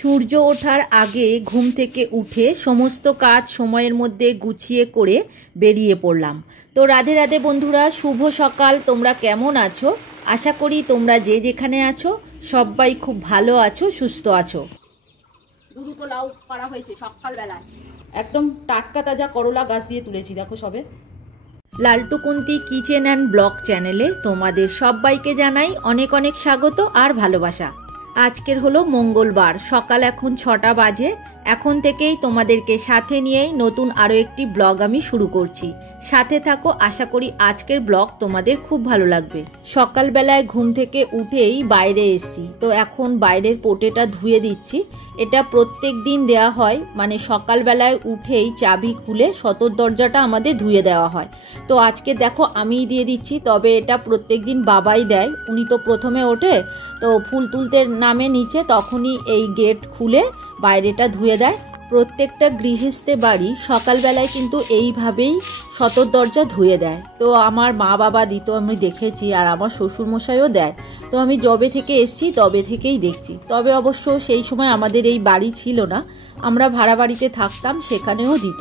সূর্য ওঠার আগে ঘুম থেকে উঠে সমস্ত কাজ সময়ের মধ্যে গুছিয়ে করে বেরিয়ে পড়লাম। তো রাধে রাধে বন্ধুরা, শুভ সকাল। তোমরা কেমন আছো? আশা করি তোমরা যে যেখানে আছো সবাই খুব ভালো আছো, সুস্থ আছো। দুটো লাউ পাড়া হয়েছে সকালবেলায়, একদম টাটকা তাজা করলা গাছ দিয়ে তুলেছি, দেখো সবে। লালটুকুন্তি কিচেন অ্যান্ড ব্লগ চ্যানেলে তোমাদের সবাইকে জানাই অনেক অনেক স্বাগত আর ভালোবাসা। আজকের হলো মঙ্গলবার, সকাল এখন 6টা বাজে। এখন থেকেই তোমাদেরকে সাথে নিয়েই নতুন আরও একটি ব্লগ আমি শুরু করছি। সাথে থাকো, আশা করি আজকের ব্লগ তোমাদের খুব ভালো লাগবে। সকালবেলায় ঘুম থেকে উঠেই বাইরে এসেছি, তো এখন বাইরের পোটেটা ধুয়ে দিচ্ছি। এটা প্রত্যেক দিন দেওয়া হয়, মানে সকালবেলায় উঠেই চাবি খুলে সদর দরজাটা আমাদের ধুয়ে দেওয়া হয়। তো আজকে দেখো আমিই দিয়ে দিচ্ছি, তবে এটা প্রত্যেক দিন বাবাই দেয়। উনি তো প্রথমে ওঠে, তো ফুল তুলতে নামে নিচে, তখনই এই গেট খুলে বাইরেটা ধুয়ে দেয়। প্রত্যেকটা গৃহস্থে বাড়ি সকালবেলায় কিন্তু এইভাবেই সদর দরজা ধুয়ে দেয়। তো আমার মা বাবা দিত, আমি দেখেছি, আর আমার শ্বশুরমশাইও দেয়। তো আমি যবে থেকে এসছি তবে থেকেই দেখছি। তবে অবশ্য সেই সময় আমাদের এই বাড়ি ছিল না, আমরা ভাড়া বাড়িতে থাকতাম, সেখানেও দিত।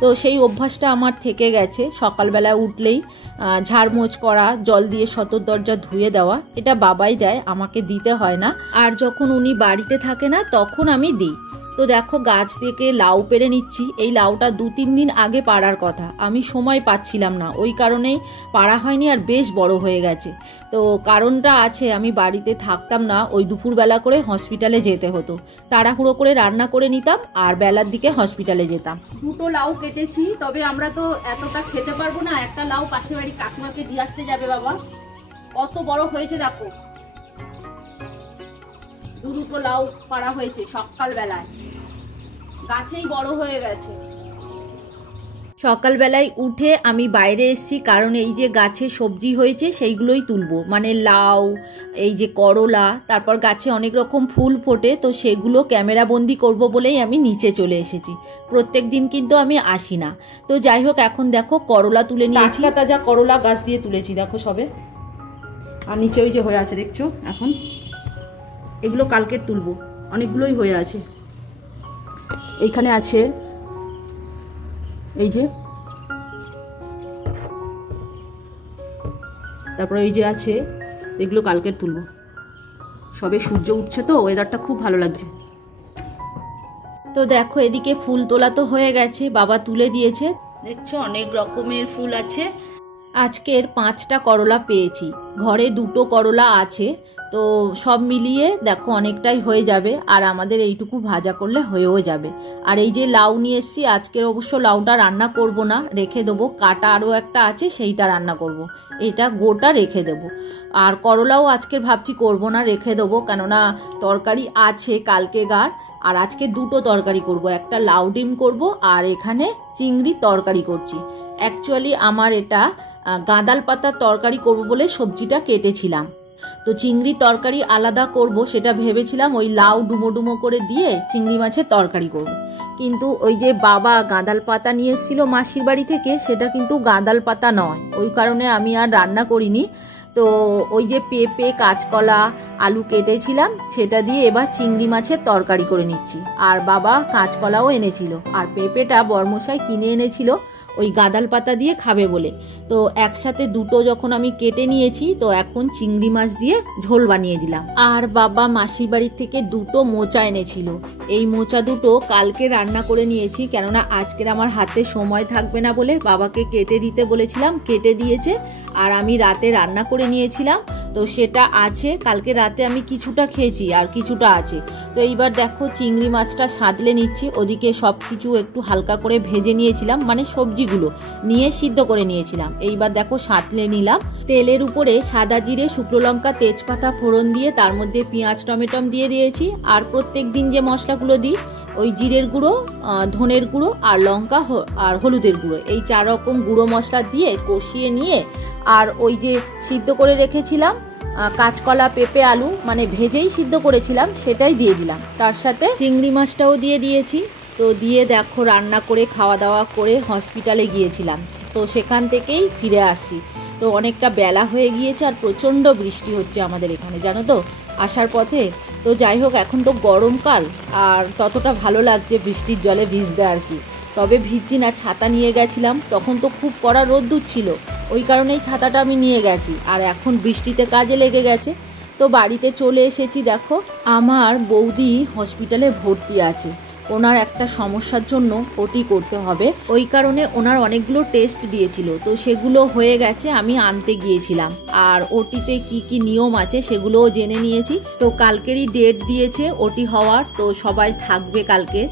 তো সেই অভ্যাসটা আমার থেকে গেছে, সকালবেলা উঠলেই ঝাড়মোছ করা, জল দিয়ে সদর দরজা ধুয়ে দেওয়া, এটা বাবাই দেয়, আমাকে দিতে হয় না। আর যখন উনি বাড়িতে থাকে না তখন আমি দিই। তো দেখো গাছ থেকে লাউ পেরে নিচ্ছি। এই লাউটা 2-3 দিন আগে পাড়ার কথা, আমি সময় পাচ্ছিলাম না, ওই কারণেই পাড়া হয়নি, আর বেশ বড় হয়ে গেছে। তো কারণটা আছে, আমি বাড়িতে থাকতাম না, ওই দুপুরবেলা করে হসপিটালে যেতে হতো, তাড়াহুড়ো করে রান্না করে নিতাম আর বেলার দিকে হসপিটালে যেতাম। 2টো লাউ কেটেছি, তবে আমরা তো এতটা খেতে পারবো না। একটা লাউ পাশের বাড়ি কাকিমাকে দিয়ে আসতে যাবে বাবা, কত বড় হয়েছে দেখো। 2টো লাউ পাড়া হয়েছে সকালবেলায়, গাছেই বড় হয়ে গেছে। সকালবেলায় উঠে আমি বাইরে এসেছি, কারণ এই যে গাছে সবজি হয়েছে সেইগুলোই তুলবো, মানে লাউ, এই যে করলা, তারপর গাছে অনেক রকম ফুল ফোটে, তো সেগুলো ক্যামেরা বন্দি করব বলেই আমি নিচে চলে এসেছি। প্রত্যেক দিন কিন্তু আমি আসি না। তো যাই হোক, এখন দেখো করলা তুলে নিয়েছি, তাজা করলা গাছ দিয়ে তুলেছি, দেখো সবে। আর নিচে ওই যে হয়ে আছে দেখছো, এখন এগুলো কালকে তুলবো, অনেকগুলোই হয়ে আছে। এইখানে আছে এই যে, তারপরে এই যে আছে, এগুলো কালকে তুলবো। সবে সূর্য উঠছে তো ওয়েদারটা খুব ভালো লাগছে। তো দেখো এদিকে ফুল তোলা তো হয়ে গেছে, বাবা তুলে দিয়েছে, দেখছো অনেক রকমের ফুল আছে। আজকের 5টা করলা পেয়েছি, ঘরে 2টো করলা আছে, তো সব মিলিয়ে দেখো অনেকটাই হয়ে যাবে, আর আমাদের এইটুকু ভাজা করলে হয়েও যাবে। আর এই যে লাউ নিয়ে এসছি, আজকের অবশ্য লাউটা রান্না করব না, রেখে দেবো, কাটা আরও একটা আছে সেইটা রান্না করব, এটা গোটা রেখে দেবো। আর করলাও আজকের ভাবছি করব না, রেখে দেবো, কেননা তরকারি আছে কালকে গার। আর আজকে 2টো তরকারি করব, একটা লাউ ডিম করব, আর এখানে চিংড়ি তরকারি করছি। অ্যাকচুয়ালি আমার এটা গাঁদাল পাতার তরকারি করব বলে সবজিটা কেটেছিলাম, তো চিংড়ি তরকারি আলাদা করব সেটা ভেবেছিলাম, ওই লাউ ডুমো ডুমো করে দিয়ে চিংড়ি মাছের তরকারি করব। কিন্তু ওই যে বাবা গাঁদাল পাতা নিয়ে এসেছিল মাসির বাড়ি থেকে, সেটা কিন্তু গাঁদাল পাতা নয়, ওই কারণে আমি আর রান্না করিনি। তো ওই যে পেঁপে, কাঁচকলা, আলু কেটেছিলাম, সেটা দিয়ে এবার চিংড়ি মাছের তরকারি করে নিচ্ছি। আর বাবা কাঁচকলাও এনেছিল, আর পেঁপেটা বর্মশাই কিনে এনেছিল ওই গাঁদাল পাতা দিয়ে খাবে বলে। তো একসাথে 2টো যখন আমি কেটে নিয়েছি, তো এখন চিংড়ি মাছ দিয়ে ঝোল বানিয়ে দিলাম। আর বাবা মাসির বাড়ির থেকে 2টো মোচা এনেছিল, এই মোচা 2টো কালকে রান্না করে নিয়েছি, কেননা আজকের আমার হাতে সময় থাকবে না বলে বাবাকে কেটে দিতে বলেছিলাম, কেটে দিয়েছে, আর আমি রাতে রান্না করে নিয়েছিলাম, তো সেটা আছে। কালকে রাতে আমি কিছুটা খেয়েছি আর কিছুটা আছে। তো এইবার দেখো চিংড়ি মাছটা সাঁতলে নিচ্ছি, ওদিকে সব কিছু একটু হালকা করে ভেজে নিয়েছিলাম, মানে সবজিগুলো নিয়ে সিদ্ধ করে নিয়েছিলাম। এইবার দেখো সাঁতলে নিলাম, তেলের উপরে সাদা জিরে, শুকনো লঙ্কা, তেজপাতা ফোড়ন দিয়ে তার মধ্যে পেঁয়াজ টমেটো দিয়ে দিয়েছি। আর প্রত্যেক দিন যে মশলাগুলো দিই, ওই জিরের গুঁড়ো, ধনের গুঁড়ো আর লঙ্কা আর হলুদের গুঁড়ো, এই 4 রকম গুঁড়ো মশলা দিয়ে কষিয়ে নিয়ে, আর ওই যে সিদ্ধ করে রেখেছিলাম কাঁচকলা, পেঁপে, আলু, মানে ভেজেই সিদ্ধ করেছিলাম, সেটাই দিয়ে দিলাম, তার সাথে চিংড়ি মাছটাও দিয়ে দিয়েছি। তো দিয়ে দেখো রান্না করে খাওয়া দাওয়া করে হসপিটালে গিয়েছিলাম, তো সেখান থেকেই ফিরে আসছি। তো অনেকটা বেলা হয়ে গিয়েছে, আর প্রচণ্ড বৃষ্টি হচ্ছে আমাদের এখানে, জানো তো। আসার পথে তো যাই হোক, এখন তো গরমকাল আর ততটা ভালো লাগছে বৃষ্টির জলে ভিজতে আর কি। তবে ভিজছি না, ছাতা নিয়ে গেছিলাম, তখন তো খুব কড়া রোদ্দুর ছিল, ওই কারণেই ছাতাটা আমি নিয়ে গেছি। আর এখন বৃষ্টিতে কাজে লেগে গেছে। তো বাড়িতে চলে এসেছি। দেখো, আমার বৌদি হসপিটালে ভর্তি আছে, ওনার একটা সমস্যার জন্য ওটি করতে হবে, ওই কারণে ওনার অনেকগুলো টেস্ট দিয়েছিল, তো সেগুলো হয়ে গেছে, আমি আনতে গিয়েছিলাম। আর ওটিতে কি কি নিয়ম আছে সেগুলোও জেনে নিয়েছি। তো কালকেরই ডেট দিয়েছে ওটি হওয়ার, তো সবাই থাকবে কালকে,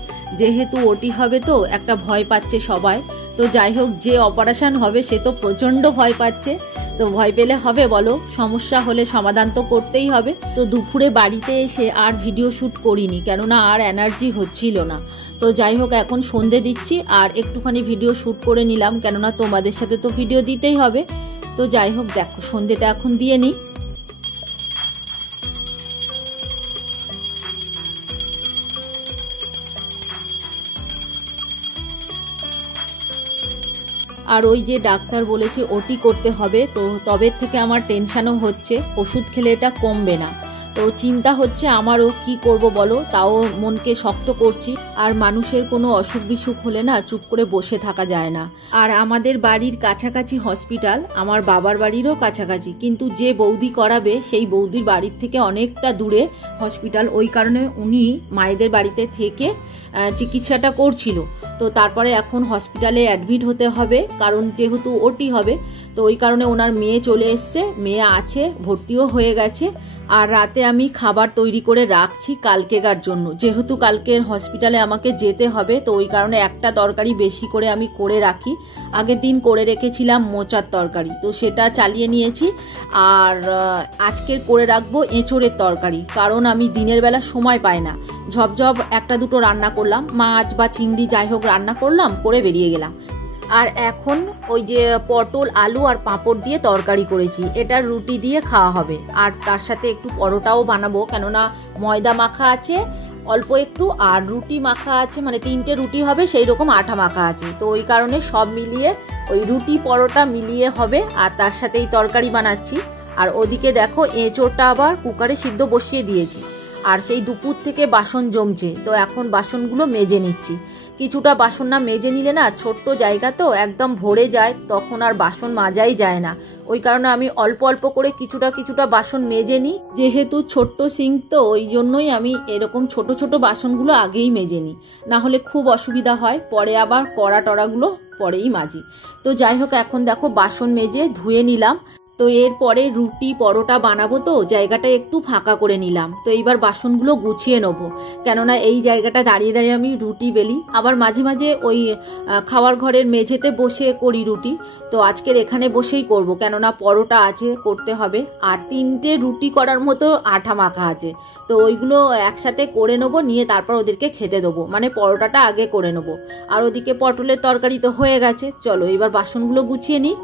যেহেতু ওটি হবে তো একটা ভয় পাচ্ছে সবাই। তো যাই হোক, যে অপারেশন হবে সে তো প্রচণ্ড ভয় পাচ্ছে, তো ভয় পেলে হবে বলো, সমস্যা হলে সমাধান তো করতেই হবে। তো দুপুরে বাড়িতে এসে আর ভিডিও শ্যুট করিনি, কেননা আর এনার্জি হচ্ছিল না। তো যাই হোক, এখন সন্ধে দিচ্ছি আর একটুখানি ভিডিও শ্যুট করে নিলাম, কেননা তোমাদের সাথে তো ভিডিও দিতেই হবে। তো যাই হোক, দেখো সন্ধেটা এখন দিয়ে নিই। আর ওই যে ডাক্তার বলেছে ওটি করতে হবে, তো তবে থেকে আমার টেনশনও হচ্ছে, ওষুধ খেলে এটা কমবে না। তো চিন্তা হচ্ছে আমারও, কি করব বলো, তাও মনকে শক্ত করছি। আর মানুষের কোনো অসুখ বিসুখ হলে না চুপ করে বসে থাকা যায় না। আর আমাদের বাড়ির কাছাকাছি হসপিটাল, আমার বাবার বাড়িরও কাছাকাছি, কিন্তু যে বৌদি করাবে সেই বৌদির বাড়ির থেকে অনেকটা দূরে হসপিটাল, ওই কারণে উনি মায়েদের বাড়িতে থেকে চিকিৎসাটা করছিল। তো তারপরে এখন হসপিটালে অ্যাডমিট হতে হবে, কারণ যেহেতু ওটি হবে, তো ওই কারণে ওনার মেয়ে চলে এসছে, মেয়ে আছে, ভর্তিও হয়ে গেছে। আর রাতে আমি খাবার তৈরি করে রাখছি কালকেকার জন্য, যেহেতু কালকের হসপিটালে আমাকে যেতে হবে, তো ওই কারণে একটা তরকারি বেশি করে আমি করে রাখি। আগের দিন করে রেখেছিলাম মোচার তরকারি, তো সেটা চালিয়ে নিয়েছি। আর আজকের করে রাখবো এঁচোড়ের তরকারি, কারণ আমি দিনের বেলা সময় পাই না। ঝপঝপ একটা দুটো রান্না করলাম, মাছ বা চিংড়ি যাই হোক রান্না করলাম, করে বেরিয়ে গেলাম। আর এখন ওই যে পটল, আলু আর পাঁপড় দিয়ে তরকারি করেছি, এটা রুটি দিয়ে খাওয়া হবে। আর তার সাথে একটু পরোটাও বানাবো, কেননা ময়দা মাখা আছে অল্প একটু, আর রুটি মাখা আছে, মানে 3টে রুটি হবে সেই রকম আটা মাখা আছে। তো ওই কারণে সব মিলিয়ে ওই রুটি পরোটা মিলিয়ে হবে, আর তার সাথে এই তরকারি বানাচ্ছি। আর ওদিকে দেখো এঁচোড়টা আবার কুকারে সিদ্ধ বসিয়ে দিয়েছি। আর সেই দুপুর থেকে বাসন জমছে, তো এখন বাসনগুলো মেজে নিচ্ছি। কিছুটা বাসন না মেজে নিলে না, ছোট্ট জায়গা তো একদম ভরে যায়, তখন আর বাসন মাজাই যায় না। ওই কারণে আমি অল্প অল্প করে কিছুটা বাসন মেজে নিই, যেহেতু ছোট্ট সিঙ্ক তো ওই জন্যই আমি এরকম ছোট ছোট বাসনগুলো আগেই মেজে নিই, না হলে খুব অসুবিধা হয়, পরে আবার কড়া টড়াগুলো পরেই মাজি। তো যাই হোক, এখন দেখো বাসন মেজে ধুয়ে নিলাম। তো এরপরে রুটি পরোটা বানাবো, তো জায়গাটা একটু ফাঁকা করে নিলাম। তো এইবার বাসনগুলো গুছিয়ে নেবো, কেননা এই জায়গাটা দাঁড়িয়ে দাঁড়িয়ে আমি রুটি বেলি, আবার মাঝে মাঝে ওই খাওয়ার ঘরের মেঝেতে বসে করি রুটি। তো আজকের এখানে বসেই করব, কেননা পরোটা আছে করতে হবে, আর 3টে রুটি করার মতো আটা মাখা আছে। তো ওইগুলো একসাথে করে নেবো, নিয়ে তারপর ওদেরকে খেতে দেবো, মানে পরোটাটা আগে করে নেবো। আর ওদিকে পটলের তরকারি তো হয়ে গেছে, চলো এবার বাসনগুলো গুছিয়ে নিই।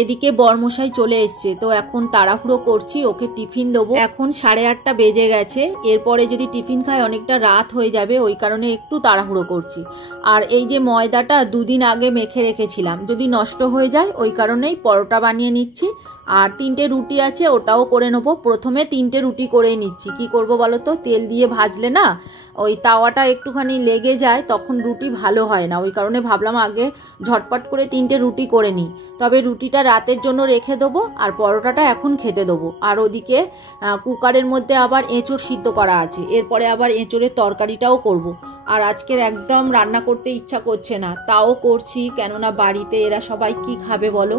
এদিকে বরমশাই চলে এসছে, তো এখন তাড়াহুড়ো করছি, ওকে টিফিন দেবো। এখন 8:30 বেজে গেছে, এরপরে যদি টিফিন খায় অনেকটা রাত হয়ে যাবে, ওই কারণে একটু তাড়াহুড়ো করছি। আর এই যে ময়দাটা 2 দিন আগে মেখে রেখেছিলাম, যদি নষ্ট হয়ে যায় ওই কারণেই পরোটা বানিয়ে নিচ্ছি। আর 3টে রুটি আছে, ওটাও করে নেবো। প্রথমে 3টে রুটি করেই নিচ্ছি, কি করব বলো তো, তেল দিয়ে ভাজলে না ওই তাওয়াটা একটুখানি লেগে যায়, তখন রুটি ভালো হয় না, ওই কারণে ভাবলাম আগে ঝটপট করে 3টে রুটি করে নিই। তবে রুটিটা রাতের জন্য রেখে দেবো, আর পরোটাটা এখন খেতে দেবো। আর ওদিকে কুকারের মধ্যে আবার এঁচোড় সিদ্ধ করা আছে, এরপরে আবার এঁচোড়ের তরকারিটাও করব। আর আজকের একদম রান্না করতে ইচ্ছা করছে না, তাও করছি, কেননা বাড়িতে এরা সবাই কি খাবে বলো।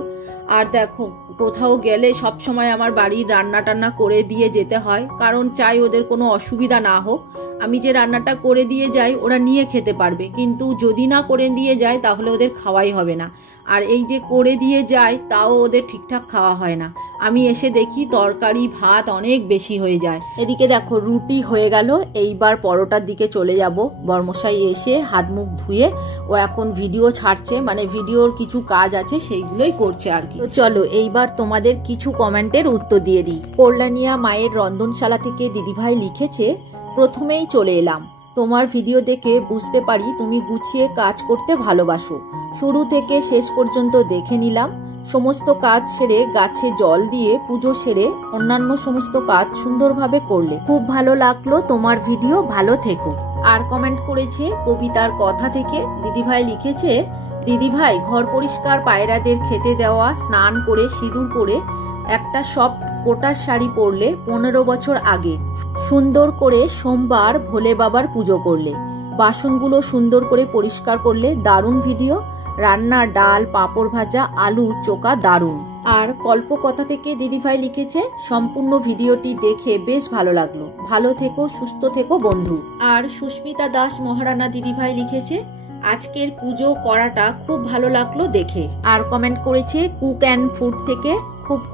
আর দেখো, কোথাও গেলে সব সময় আমার বাড়ির রান্না টান্না করে দিয়ে যেতে হয়, কারণ চাই ওদের কোনো অসুবিধা না হোক। আমি যে রান্নাটা করে দিয়ে যাই ওরা নিয়ে খেতে পারবে, কিন্তু যদি না করে দিয়ে যায় তাহলে ওদের খাওয়াই হবে না। আর এই যে করে দিয়ে যায় তাও ওদের ঠিকঠাক খাওয়া হয় না। আমি এসে দেখি তরকারি ভাত অনেক বেশি হয়ে যায়। এদিকে দেখো রুটি হয়ে গেল, এইবার পরোটার দিকে চলে যাব। বর্মশাই এসে হাত মুখ ধুয়ে ও এখন ভিডিও ছাড়ছে, মানে ভিডিওর কিছু কাজ আছে সেইগুলোই করছে আর কি। তো চলো এইবার তোমাদের কিছু কমেন্টের উত্তর দিয়ে দিই। কল্যাণিয়া মায়ের রন্ধনশালা থেকে দিদিভাই লিখেছে, প্রথমেই চলে এলাম, তোমার ভিডিও দেখে বুঝতে পারি তুমি গুছিয়ে কাজ করতে ভালোবাসো। শুরু থেকে শেষ পর্যন্ত দেখে নিলাম, সমস্ত কাজ সেরে গাছে জল দিয়ে পুজো সেরে অন্যান্য সমস্ত কাজ সুন্দরভাবে করলে। খুব ভালো লাগলো তোমার ভিডিও, ভালো থেকো। আর কমেন্ট করেছে কবিতার কথা থেকে দিদিভাই লিখেছে, দিদিভাই ঘর পরিষ্কার, পায়রাদের খেতে দেওয়া, স্নান করে সিঁদুর পরে একটা সফট কোটার শাড়ি পরলে 15 বছর আগে, সুন্দর করে সোমবার ভোলে বাবার পুজো করলে, বাসনগুলো সুন্দর করে পরিষ্কার করলে, দারুণ ভিডিও, রান্না, ডাল, পাঁপড় ভাজা, আলু চোখা দারুণ। আর কল্পকথা থেকে দিদিভাই লিখেছে, সম্পূর্ণ ভিডিওটি দেখে বেশ ভালো লাগলো, ভালো থেকো, সুস্থ থেকো বন্ধু। আর সুস্মিতা দাস মহারানা দিদিভাই লিখেছে, আজকের পুজো করাটা খুব ভালো লাগলো দেখে। আর কমেন্ট করেছে কুক অ্যান্ড ফুড থেকে,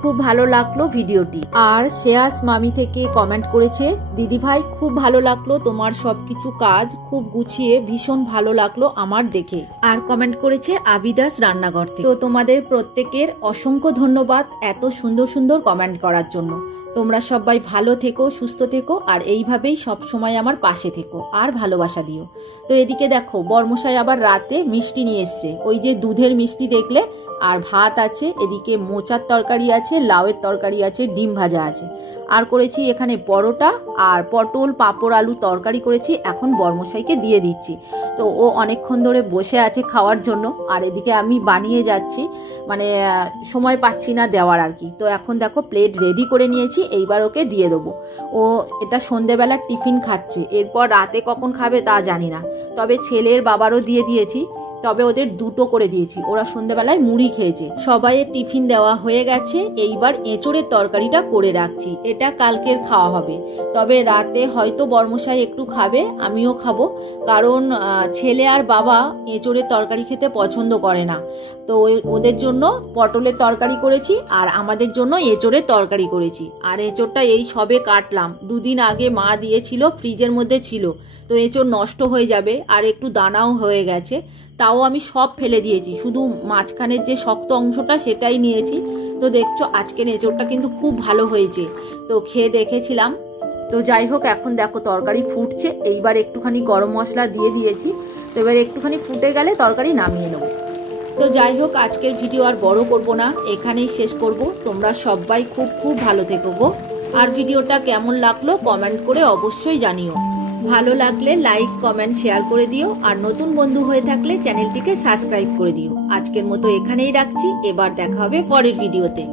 খুব ভালো লাগলো ভিডিওটি। আর শ্রেয়াস মামি থেকে কমেন্ট করেছে, দিদিভাই খুব ভালো লাগলো তোমার সবকিছু কাজ, খুব গুছিয়ে, ভীষণ ভালো লাগলো আমার দেখে। আর কমেন্ট করেছে আবিদাস রান্নাঘর থেকে। তো তোমাদের প্রত্যেকের অসংখ্য ধন্যবাদ এত সুন্দর সুন্দর কমেন্ট করার জন্য। তোমরা সবাই ভালো থেকো, সুস্থ থেকো, আর এইভাবেই সব সময় আমার পাশে থেকো আর ভালোবাসা দিও। তো এদিকে দেখো বর্মশাই আবার রাতে মিষ্টি নিয়ে এসছে, ওই যে দুধের মিষ্টি দেখলে, আর ভাত আছে, এদিকে মোচার তরকারি আছে, লাউয়ের তরকারি আছে, ডিম ভাজা আছে, আর করেছি এখানে পরোটা আর পটল পাঁপড় আলু তরকারি করেছি। এখন বর্মশাইকে দিয়ে দিচ্ছি, তো ও অনেকক্ষণ ধরে বসে আছে খাওয়ার জন্য, আর এদিকে আমি বানিয়ে যাচ্ছি, মানে সময় পাচ্ছি না দেওয়ার আর কি। তো এখন দেখো প্লেট রেডি করে নিয়েছি, এইবার ওকে দিয়ে দেবো। ও এটা সন্ধেবেলা টিফিন খাচ্ছে, এরপর রাতে কখন খাবে তা জানি না, তবে ছেলের বাবারও দিয়ে দিয়েছি, তবে ওদের দুটো করে দিয়েছি, ওরা সন্ধ্যেবেলায় মুড়ি খেয়েছে। সবাইয়ের টিফিন দেওয়া হয়ে গেছে, এইবার এঁচোড়ের তরকারিটা করে রাখছি, এটা কালকের খাওয়া হবে। তবে রাতে হয়তো বর্মশাই একটু খাবে, আমিও খাবো, কারণ ছেলে আর বাবা এঁচোড়ের তরকারি খেতে পছন্দ করে না। তো ওদের জন্য পটলের তরকারি করেছি, আর আমাদের জন্য এঁচোড়ের তরকারি করেছি। আর এঁচোড়টা এই সবে কাটলাম, দুদিন আগে মা দিয়েছিল, ফ্রিজের মধ্যে ছিল, তো এঁচোড় নষ্ট হয়ে যাবে, আর একটু দানাও হয়ে গেছে, তাও আমি সব ফেলে দিয়েছি, শুধু মাঝখানের যে শক্ত অংশটা সেটাই নিয়েছি। তো দেখছো আজকের এঁচোড়টা কিন্তু খুব ভালো হয়েছে, তো খেয়ে দেখেছিলাম। তো যাই হোক, এখন দেখো তরকারি ফুটছে, এইবার একটুখানি গরম মশলা দিয়ে দিয়েছি, তো এবার একটুখানি ফুটে গেলে তরকারি নামিয়ে নেব। তো যাই হোক, আজকের ভিডিও আর বড় করব না, এখানেই শেষ করব। তোমরা সবাই খুব ভালো থেকো গো। আর ভিডিওটা কেমন লাগলো কমেন্ট করে অবশ্যই জানিও। ভালো লাগলে লাইক কমেন্ট শেয়ার করে দিও, আর নতুন বন্ধু হয়ে থাকলে চ্যানেলটিকে সাবস্ক্রাইব করে দিও। আজকের মতো এখানেই রাখছি, এবার দেখা হবে পরের ভিডিওতে।